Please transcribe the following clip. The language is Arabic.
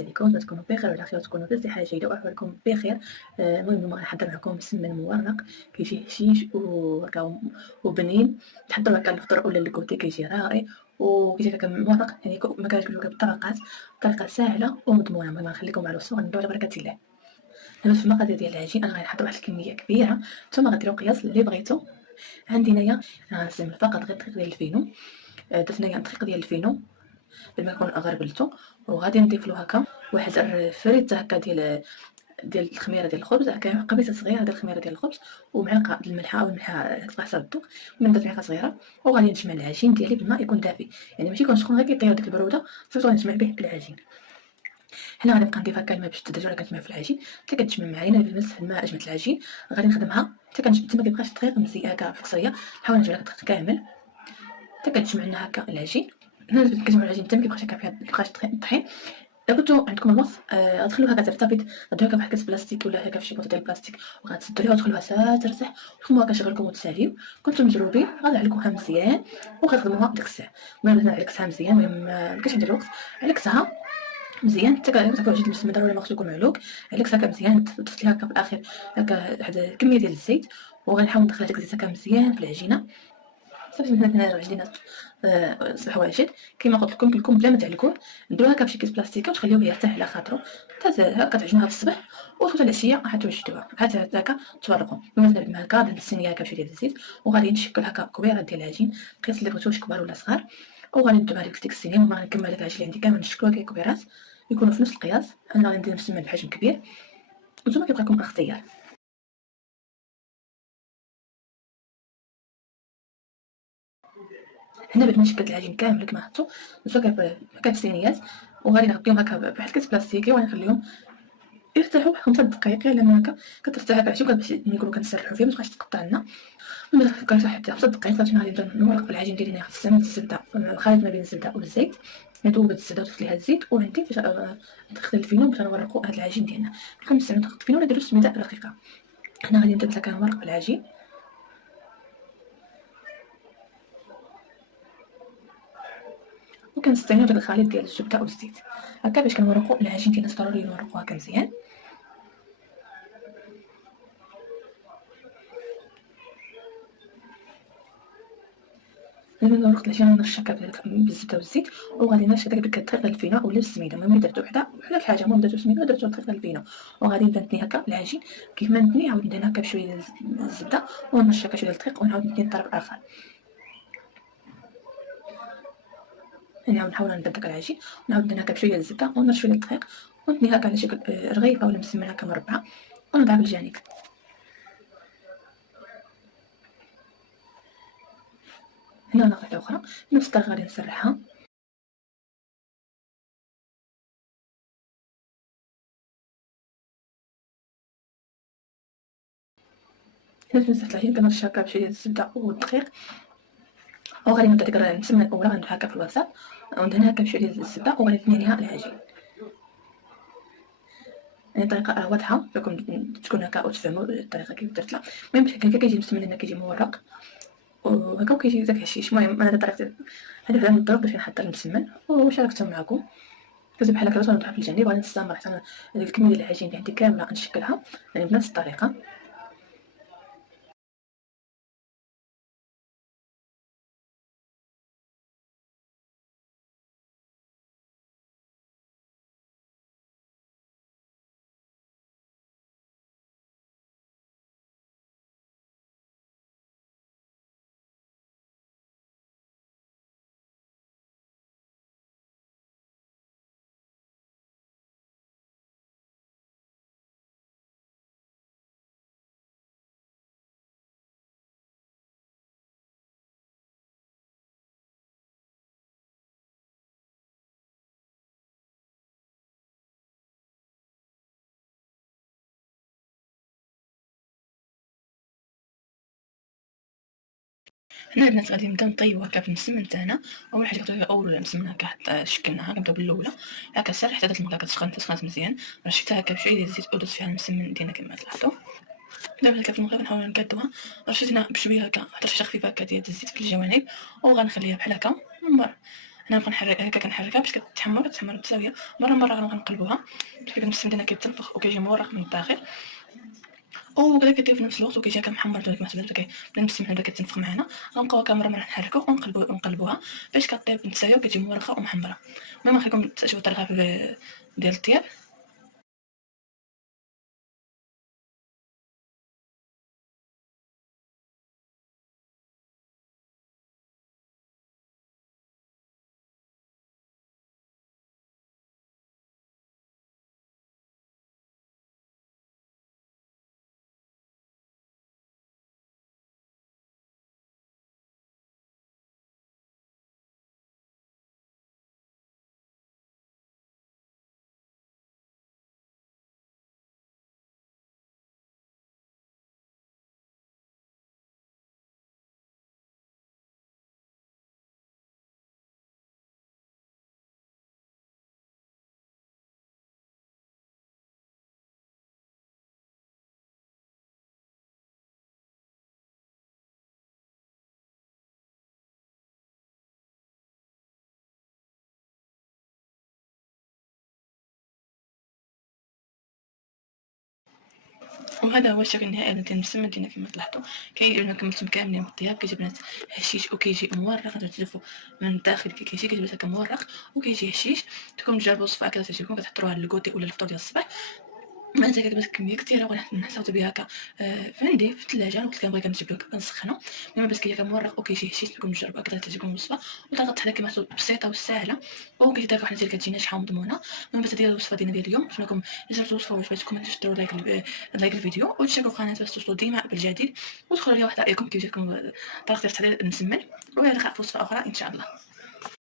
عليكم، نتمنى تكونوا بخير وعلى خير وتكونوا في صحة جيدة وأحوالكم بخير. المهم اليوم غنحضر معكم مسمن مورق كيجي هشيش وهكا وبنين. تحضروا هكا الفطور ولا الكوتي كيجي رائع وكيجي هكا مورق، يعني ما كنقولوا هكا بالطبقات بطريقة سهلة ومضمونة. المهم غنخليكم مع الوصفة وغنبداو على بركة الله. دابا في المقادير ديال العجين انا غنحضر واحد الكمية كبيرة، نتوما غديروا قياس اللي بغيتو. عندي هنايا غنستعمل فقط غير دقيق ديال الفينو. درت هنايا دقيق ديال الفينو بالماء غربلته، وغادي نضيف له هكا واحد الفريت هكا ديال الخميره ديال الخبز، هكا قبيصه صغيره ديال الخميره ديال الخبز، ومعلقه ديال الملحه او الملحه تبقى حسب الذوق. من درت معلقه صغيره وغادي نجمع العجين ديالي بالماء يكون دافي، يعني ماشي يكون سخون غير كيطير ديك البروده صافي غنجمع به العجين. هنا غادي نبقى نضيف هكا الماء باش الدرجه ولا كنجمع في العجين حتى كتجمع معايا. انا بالنسبه الماء جمعت العجين غادي نخدمها حتى ما كيبقاش دقيق مزيان هكا في القصريه، نحاول نجمع دقيق كامل حتى كتجمع لنا هكا العجين. هنا كتجمعوا العجين حتى ما كيبقاش هكا فيها مكيبقاش الطحين. الا كنتو عندكم الوصف غتخلوها كترتبط، غديروها هكا بواحد كاس بلاستيك ولا هكا فشي بوطه ديال البلاستيك وغتسدوا ليها وتخلوها ترتاح وتخدموها كشغلكم وتساليو. كنتو مجروبين غنعلقوها مزيان وغتخدموها ديك الساعه. المهم انا علقتها مزيان، المهم مكانش عندي الوقت، علقتها مزيان حتى كتعرفوا العجين المسمن ضروري ما خصو يكون معلوق. علقتها هكا مزيان، ضفت ليها هكا في الاخير هكا واحد الكميه ديال الزيت، وغنحاول ندخل هذاك الزيت هكا مزيان في العجينه صافي. من هنا العجينه صباح واجد كيما قلت لكم بلا ما تعلقوه. نديروها هكا بشي كيس بلاستيكي وتخليوه يرتاح على خاطرو حتى هكا تعجنوها في الصباح وتفوتوا العشيه غتوجدوها حتى هكا تفرقوا. المهم درت معاها هكا الصينيه هكا بشويه ديال الزيت، وغادي نشكل هكا كبيرات ديال العجين القياس اللي بغيتو، كبار ولا صغار، وغادي نديرها ديك الصينيه وما غنكمل هذاك العجين اللي عندي كامل نشكلوها كي كبيرات يكونوا في نفس القياس. انا غادي ندير مسمن بحجم كبير وانتما كيبقى لكم اختيار. هنا بعد ما شكلت العجين كامل كما هاتو نسوقها هكا في صينيات، وغادي نغطيهم هكا بواحد الكاس بلاستيكي وغادي نخليهم يرتاحوا بواحد 5 دقائق. لما هكا كترتاح هكا العجين باش ملي نكونوا كنسرحوا فيه متبقاش تقطع لنا. ملي كنرتاح حتى 5 دقائق صافي غادي نبدا نورق بالعجين ديالي. هنا استعملت الزبده، خليط ما بين الزبده والزيت، ذوبت الزبده وضفت ليها الزيت، وعندي فاش دخلت الفينو باش نورقوا هذا العجين ديالنا. كنستعملوا الفينو ولا ديروا سميده رقيقه. هنا غادي نبدا كنورق بالعجين وكنستعملوا داك الخليط ديال الزبده والزيت هكا باش كنورقوا العجين ديالنا. ضروري نورقوها هكا مزيان. لما نورق العجين نرشها بالزبده والزيت، وغادي نرش داك الدقيق ديال الفينو ولا السميده. المهم درت وحده الحاجه، المهم درتو سميده ودرتو دقيق ديال الفينو، وغادي نبدا نتني هكا العجين كيف ما نتني عاود ندهن هكا بشويه ديال الزبده ونرش هكا شويه ديال الدقيق ونعاود نتني الطرف الاخر. نعاود نحاول نبدا داك العجين ونعاود ندهن هكا بشويه ديال الزبده ونرش شويه ديال الدقيق ونتني هكا على شكل رغيفه ولا مسمنه هكا مربعه ونضعها بالجانب. هنا نقطه اخرى نفس الطريقه غادي نسرحها. هنا في مسحت العجين كنرش هكا بشويه ديال الزبده والدقيق، وغادي نبدا ديك المسمنه الاولى غنديرها هكا في الوسط وندهنها هكا بشويه ديال الزبده وغادي نثني عليها العجين. يعني طريقه واضحه باكم تكون هكا وتفهموا الطريقه كيف درتها. المهم باش هكا كيجي مسمن لنا كيجي مورق وهكا وكيجي داك هشيش. المهم انا طريقتي هذه بدا نضرب باش نحضر المسمن وشاركته معكم. كتب بحال هكا ونضرب في الجانب وغادي نستمر حتى هذيك الكميه ديال العجين اللي عندي كامله نشكلها يعني بنفس الطريقه. هنا البنات غادي نبداو نطيبو هكا في المسمن تاعنا. اول حاجه كنطيبو اول مسمن هكا حتى شكلناها كنبداو بالاولى هكا ساهل حتى الماء هكا تسخنت مزيان. رشيتها هكا بشويه ديال الزيت ودرت فيها المسمن ديالنا كما تلاحظوا. دابا هكا في المغرب نحاول نكادوها، رشيت هنا بشويه هكا حتى شي خفيفه هكا ديال الزيت في الجوانب وغنخليها بحال هكا من برا. انا نبقى نحرك هكا كنحركها باش كتحمر بزاويه. مره غنبقى نقلبوها باش كنمسم ديالنا كيتنفخ وكيجي مورق من الداخل، وكذا كدير في نفس الوقت وكيجي هكا محمر كما تبان بدا نمسم بدا كتنفخ معنا. غنبقاو هكا مره نحركو ونقلبوها باش كطيب متساويه وكتجي مورقه ومحمره. المهم نخليكم تشوفوا الطريقه ديال الطياب. وهذا هو الشكل النهائي ديال المسمن ديالنا. كما تلاحظوا كيجي لنا كملتم كاملين بالطياب، كيجي بنات هشيش وكيجي مورق. تقدروا تشوفوا من الداخل كيجي بنات هكا مورق وكيجي هشيش. تكونوا تجربوا الوصفه هكذا تعجبكم، كتحضروها للكوتي ولا الفطور ديال الصباح. معناتها كتبات كميه كثيره ونحتفظ بها هكا عندي في الثلاجه، وقت كنبغي كنجيب لك كنسخنو. المهم باش كيجي مورق وكيجي هشيش. تكونوا تجربوا هكذا تعجبكم الوصفه، وطريقه التحضير كما بسيطه وسهله، وكيجي داك واحد كتجي ناجحه ومضمونه. المهم باش ديال الوصفه ديالنا ديال اليوم. نتمنى لكم الا الوصفه وعجبتكم ديروا لايك الفيديو وتشاركوا القناه باش توصلوا ديما بالجديد، ودخلوا لي واحد رايكم كيف جاتكم طريقه التحضير المسمن، والى اللقاء في وصفه اخرى ان شاء الله.